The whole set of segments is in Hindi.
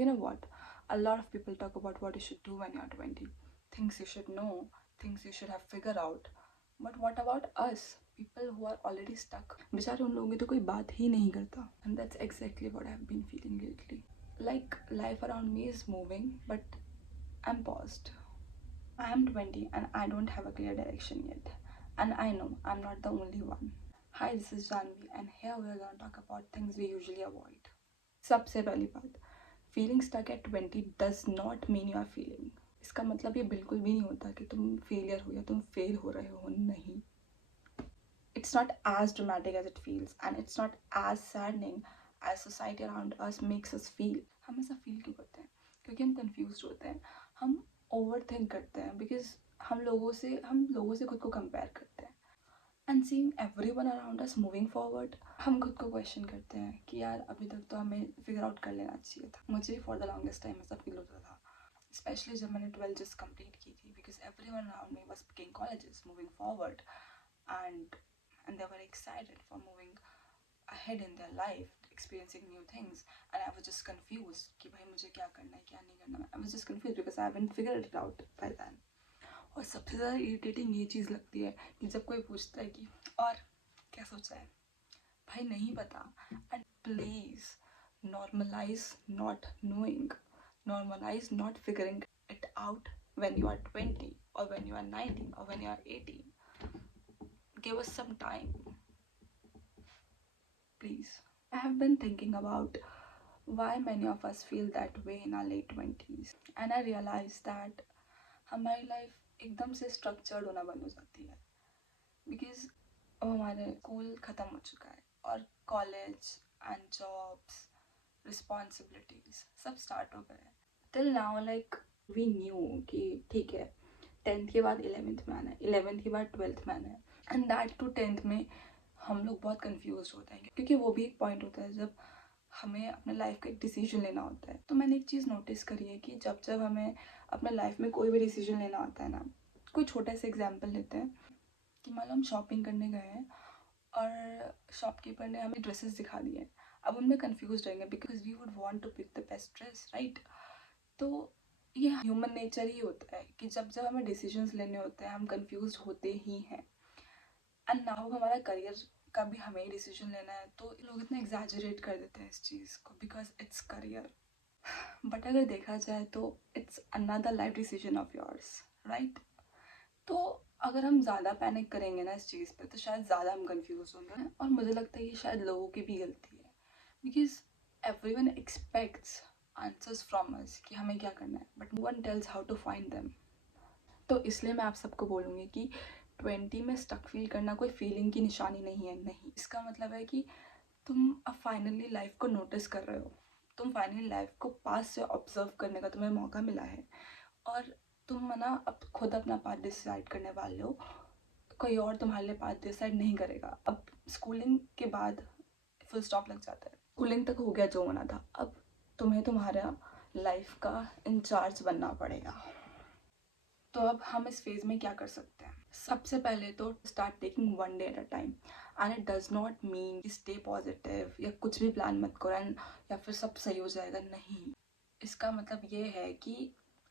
You know what? A lot of people talk about what you should do when you're 20. Things you should know, things you should have figured out. But what about us? People who are already stuck. बेचारे उन लोगों की तो कोई बात ही नहीं करता. And that's exactly what I've been feeling lately. Like life around me is moving, but I'm paused. I am 20 and I don't have a clear direction yet. And I know I'm not the only one. Hi, this is Janvi, and here we are going to talk about things we usually avoid. सबसे पहली बात, feeling stuck at 20 does not mean you are failing. इसका मतलब ये बिल्कुल भी नहीं होता कि तुम फेलियर हो या तुम फेल हो रहे हो. नहीं. It's not as dramatic as it feels, and it's not as saddening as society around us makes us feel. हम ऐसा फील क्यों करते हैं? क्योंकि हम कंफ्यूज होते हैं, हम ओवर थिंक करते हैं, बिकॉज हम लोगों से खुद को कंपेयर करते हैं. And seeing everyone around us moving forward, हम खुद को क्वेश्चन करते हैं कि यार अभी तक तो हमें फिगर आउट कर लेना चाहिए था. मुझे फॉर द लॉन्गेस्ट टाइम ऐसा फील होता था, स्पेशली जब मैंने 12 जस्ट कंप्लीट की थी, because everyone around me was picking colleges, moving forward, and they were excited for moving ahead in their life, experiencing new things, and I was just confused कि भाई मुझे क्या करना है क्या नहीं करना. I was just confused because I haven't figured it out by then. और सबसे ज़्यादा इरिटेटिंग ये चीज़ लगती है कि जब कोई पूछता है कि और क्या सोचा है, भाई नहीं पता. And please normalize not knowing, normalize not figuring it out when you are 20 or when you are 19 or when you are 18. Give us some time, please. I have been thinking about why many of us feel that way in our late 20s, and I realized that हमारी लाइफ एकदम से स्ट्रक्चर्ड होना बंद हो जाती है, बिकॉज अब हमारे स्कूल ख़त्म हो चुका है और कॉलेज एंड जॉब्स, रिस्पॉन्सिबिलिटीज सब स्टार्ट हो गए. Till now like we knew कि ठीक है 10th के बाद 11th में आना है, 11th के बाद 12th में आना है, एंड दैट टू 10th में हम लोग बहुत कन्फ्यूज होते हैं, क्योंकि वो भी एक पॉइंट होता है जब हमें अपने लाइफ का एक डिसीजन लेना होता है. तो मैंने एक चीज़ नोटिस करी है कि जब जब हमें अपने लाइफ में कोई भी डिसीजन लेना होता है ना, कोई छोटा सा एग्जांपल लेते हैं कि मान लो हम शॉपिंग करने गए हैं और शॉपकीपर ने हमें ड्रेसेस दिखा दिए. अब उनमें कन्फ्यूज रहेंगे because we would want to pick the best dress, right? तो ये ह्यूमन नेचर ही होता है कि जब जब हमें डिसीजंस लेने होते हैं हम कन्फ्यूज होते ही हैं. एंड नाउ हमारा करियर का भी हमें ही डिसीजन लेना है, तो लोग इतना एग्जैजरेट कर देते हैं इस चीज़ को बिकॉज इट्स करियर. बट अगर देखा जाए तो it's another life decision of yours, right? तो अगर हम ज़्यादा पैनिक करेंगे ना इस चीज़ पे तो शायद ज़्यादा हम कंफ्यूज होंगे. और मुझे लगता है ये शायद लोगों की भी गलती है, because everyone expects answers from us कि हमें क्या करना है, but no one tells how to find them. तो इसलिए मैं आप सबको बोलूँगी कि 20 में स्टक फील करना कोई फीलिंग की निशानी नहीं है. नहीं, इसका मतलब है कि तुम अब फाइनली लाइफ को नोटिस कर रहे हो, तुम फाइनली लाइफ को पास से ऑब्जर्व करने का तुम्हें मौका मिला है, और तुम ना अब खुद अपना पाथ डिसाइड करने वाले हो, कोई और तुम्हारे लिए पाथ डिसाइड नहीं करेगा. अब स्कूलिंग के बाद फुल स्टॉप लग जाता है. स्कूलिंग तक हो गया जो होना था, अब तुम्हें तुम्हारा लाइफ का इंचार्ज बनना पड़ेगा. तो अब हम इस फेज़ में क्या कर सकते हैं? सबसे पहले तो start taking one day at a time. And it does not mean stay positive या कुछ भी प्लान मत करो एंड या फिर सब सही हो जाएगा. नहीं, इसका मतलब ये है कि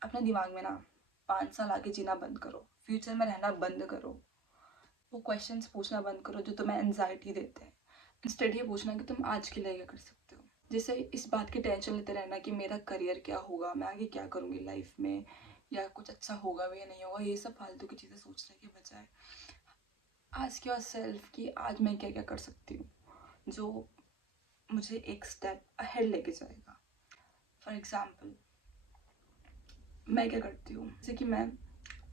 अपने दिमाग में ना 5 साल आगे जीना बंद करो, फ्यूचर में रहना बंद करो, वो क्वेश्चंस पूछना बंद करो जो तुम्हें एनजाइटी देते हैं. इंस्टेड ये पूछना कि तुम आज के लिए क्या कर सकते हो. जैसे इस बात की टेंशन लेते रहना कि मेरा करियर क्या होगा, मैं आगे क्या करूँगी लाइफ में, या कुछ अच्छा होगा भी या नहीं होगा, ये सब फालतू की चीज़ें सोचने के बजाय आस्क योरसेल्फ कि आज मैं क्या क्या कर सकती हूँ जो मुझे एक स्टेप अहेड लेके जाएगा. फॉर एग्जाम्पल मैं क्या करती हूँ, जैसे कि मैं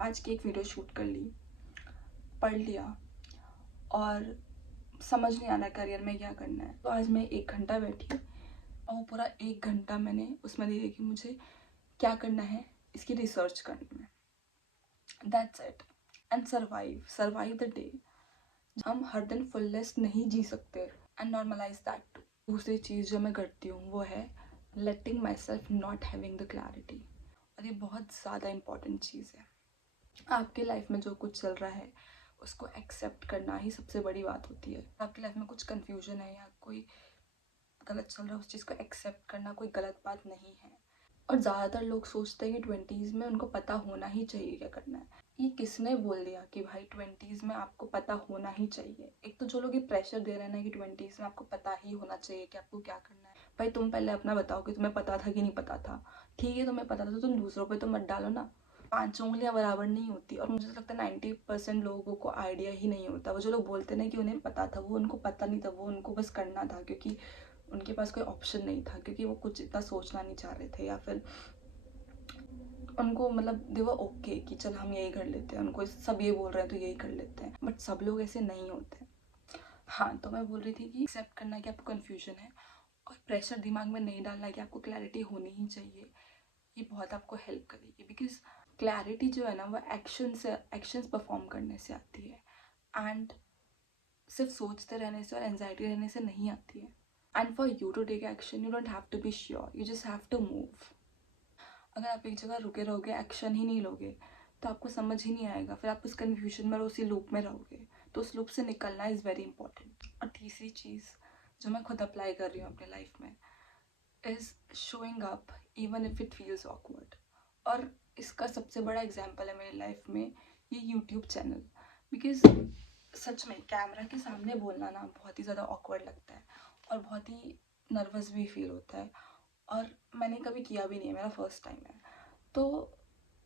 आज की एक वीडियो शूट कर ली, पढ़ लिया और समझ नहीं आ रहा करियर में क्या करना है, तो आज मैं 1 घंटा बैठी और वो पूरा 1 घंटा मैंने उसमें दिया कि मुझे क्या करना है, इसकी रिसर्च करनी है. That's it. And survive the day. हम हर दिन फुलेस्ट नहीं जी सकते. And normalize that. दूसरी चीज़ जो मैं करती हूँ वो है letting myself not having the clarity. और ये बहुत ज़्यादा इम्पॉर्टेंट चीज़ है. आपके लाइफ में जो कुछ चल रहा है उसको एक्सेप्ट करना ही सबसे बड़ी बात होती है. आपकी लाइफ में कुछ कन्फ्यूजन है या कोई गलत चल रहा है, उस चीज़ को एक्सेप्ट करना कोई गलत बात नहीं है. और ज़्यादातर लोग सोचते हैं कि ट्वेंटीज़ में उनको पता होना ही चाहिए क्या करना है। ये किसने बोल दिया कि भाई ट्वेंटीज़ में आपको पता होना ही चाहिए? एक तो जो लोग ये प्रेशर दे रहे हैं ना कि ट्वेंटीज़ में आपको पता ही होना चाहिए कि आपको क्या करना है। भाई तुम पहले अपना बताओ कि तुम्हें पता था कि नहीं पता था। ठीक है तुम्हें पता था तो तुम दूसरों पे तो मत डालो ना। 5 उँगलियाँ बराबर नहीं होती। और मुझे लगता है 90% लोगों को आइडिया ही नहीं होता। वो जो लोग बोलते हैं ना कि उन्हें पता था, वो उनको पता नहीं था, वो उनको बस करना था क्योंकि उनके पास कोई ऑप्शन नहीं था, क्योंकि वो कुछ इतना सोचना नहीं चाह रहे थे, या फिर उनको मतलब दे वर ओके कि चल हम यही कर लेते हैं, उनको सब ये बोल रहे हैं तो यही कर लेते हैं। बट सब लोग ऐसे नहीं होते। हाँ, तो मैं बोल रही थी कि एक्सेप्ट करना कि आपको कन्फ्यूजन है और प्रेशर दिमाग में नहीं डालना कि आपको क्लैरिटी होनी ही चाहिए, ये बहुत आपको हेल्प करेगी। बिकॉज क्लैरिटी जो है ना वो एक्शंस परफॉर्म करने से आती है, एंड सिर्फ सोचते रहने से और एनजाइटी रहने से नहीं आती है। And for you to take action you don't have to be sure, you just have to move. अगर आप एक जगह रुके रहोगे, एक्शन ही नहीं लोगे, तो आपको समझ ही नहीं आएगा, फिर आप उस कन्फ्यूजन में और उसी लूप में रहोगे। तो उस लूप से निकलना इज़ वेरी इंपॉर्टेंट। और तीसरी चीज़ जो मैं खुद अप्लाई कर रही हूँ अपने लाइफ में is showing up even if it feels awkward. और इसका सबसे बड़ा एग्जाम्पल है मेरी लाइफ में ये यूट्यूब चैनल। बिकॉज सच में कैमरा के सामने बोलना ना बहुत ही ज़्यादा ऑकवर्ड लगता है और बहुत ही नर्वस भी फील होता है। और मैंने कभी किया भी नहीं है, मेरा फर्स्ट टाइम है, तो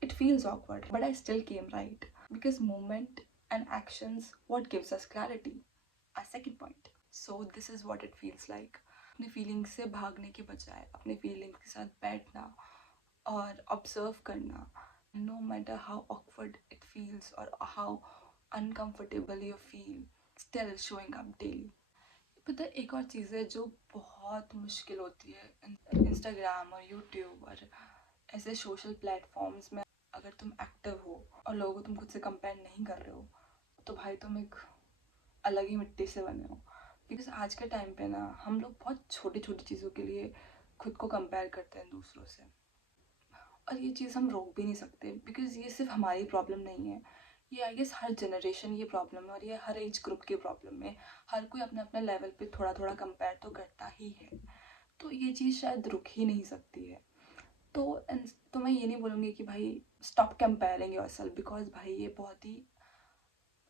it feels awkward, but I still came right because movement and actions what gives us clarity. A second point. So this is what it feels like. अपने फीलिंग्स से भागने के बजाय अपने फीलिंग्स के साथ बैठना और ऑब्जर्व करना, no matter how awkward it feels और how uncomfortable you feel, still showing up daily. पता है एक और चीज़ है जो बहुत मुश्किल होती है इंस्टाग्राम और यूट्यूब और ऐसे सोशल प्लेटफॉर्म्स में। अगर तुम एक्टिव हो और लोगों को तुम खुद से कंपेयर नहीं कर रहे हो तो भाई तुम एक अलग ही मिट्टी से बने हो। बिकॉज आज के टाइम पे ना हम लोग बहुत छोटी छोटी चीज़ों के लिए खुद को कंपेयर करते हैं दूसरों से, और ये चीज़ हम रोक भी नहीं सकते बिकॉज ये सिर्फ हमारी प्रॉब्लम नहीं है, ये आई गेस हर जनरेशन ये प्रॉब्लम है और ये हर एज ग्रुप की प्रॉब्लम है। हर कोई अपने अपने लेवल पे थोड़ा थोड़ा कंपेयर तो करता ही है, तो ये चीज़ शायद रुक ही नहीं सकती है। तो तो मैं ये नहीं बोलूँगी कि भाई स्टॉप कंपेयरिंग योरसेल्फ, बिकॉज भाई ये बहुत ही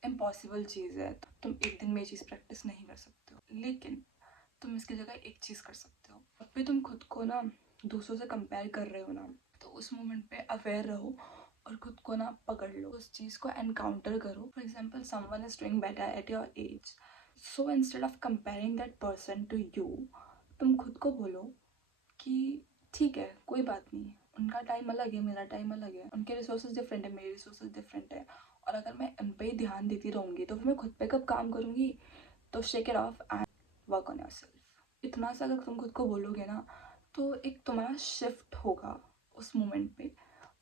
इम्पॉसिबल चीज़ है। तो तुम एक दिन में ये चीज़ प्रैक्टिस नहीं कर सकते हो, लेकिन तुम इसकी जगह एक चीज़ कर सकते हो। जब भी तुम खुद को ना दूसरों से कंपेयर कर रहे हो ना, तो उस मोमेंट पे अवेयर रहो और खुद को ना पकड़ लो, उस चीज़ को एनकाउंटर करो। For example someone is doing better at your age, so instead of comparing that person to you, तुम खुद को बोलो कि ठीक है कोई बात नहीं, उनका टाइम अलग है, मेरा टाइम अलग है, उनके रिसोर्सेज डिफरेंट है, मेरे रिसोर्सेज डिफरेंट है। और अगर मैं उन पर ही ध्यान देती रहूँगी तो फिर मैं खुद पे कब काम करूँगी? तो shake it of and work on yourself. इतना सा अगर तुम खुद को बोलोगे ना तो एक तुम्हारा शिफ्ट होगा उस मोमेंट पे।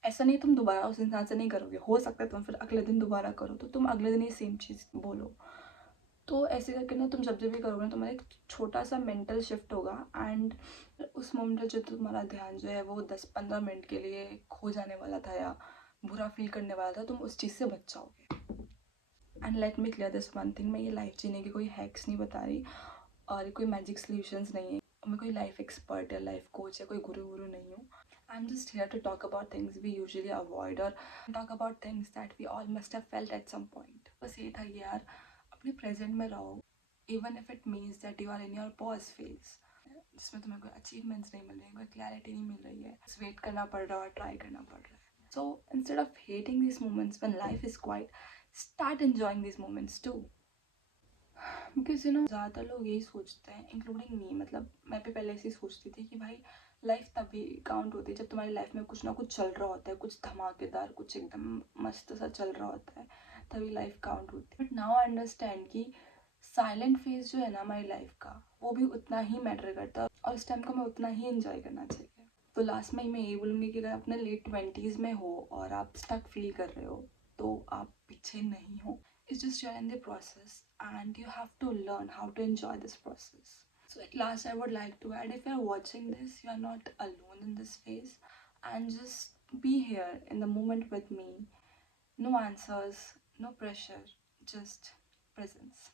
ऐसा नहीं तुम दोबारा उस इंसान से नहीं करोगे, हो सकता है तुम फिर अगले दिन दोबारा करो तो तुम अगले दिन ही सेम चीज़ बोलो। तो ऐसे करके ना तुम जब भी करोगे ना तुम्हारा एक छोटा सा मेंटल शिफ्ट होगा, एंड उस मोमेंट में जो तुम्हारा ध्यान जो है वो 10-15 मिनट के लिए खो जाने वाला था या बुरा फील करने वाला था, तुम उस चीज़ से बच जाओगे। And let me clear this one thing, मैं ये लाइफ जीने की कोई हैक्स नहीं बता रही और कोई मैजिक सॉल्यूशंस नहीं है, मैं कोई लाइफ एक्सपर्ट या लाइफ कोच या कोई गुरु वुरु नहीं हूँ। I am just here to talk about things we usually avoid और talk about things that we all must have felt at some point. बस ये था कि यार अपने प्रेजेंट में रहो, even if it means that you are in your pause phase, जिसमें तुम्हें कोई अचीवमेंट्स नहीं मिल रही है, कोई क्लैरिटी नहीं मिल रही है, बस वेट करना पड़ रहा है और ट्राई करना पड़ रहा है। सो instead of hating these moments when life is quiet, start enjoying these moments too. Because ज़्यादातर लोग यही सोचते हैं इंक्लूडिंग मी, मतलब मैं भी पहले ऐसे ही सोचती थी कि भाई लाइफ तभी काउंट होती है जब तुम्हारी लाइफ में कुछ ना कुछ चल रहा होता है, कुछ धमाकेदार, कुछ एकदम मस्त सा चल रहा होता है, तभी लाइफ काउंट होती है। बट नाउ आई अंडरस्टैंड कि साइलेंट फेज जो है ना हमारी लाइफ का वो भी उतना ही मैटर करता है और उस टाइम को हमें उतना ही इंजॉय करना चाहिए। तो लास्ट में मैं यही बोलूँगी कि अगर अपने लेट 20s में हो और आप स्टक फील कर रहे हो तो आप पीछे नहीं हो। It's just you're in the process and you have to learn how to enjoy this process. So at last I would like to add, if you're watching this, you are not alone in this phase, and just be here in the moment with me. No answers, no pressure, just presence.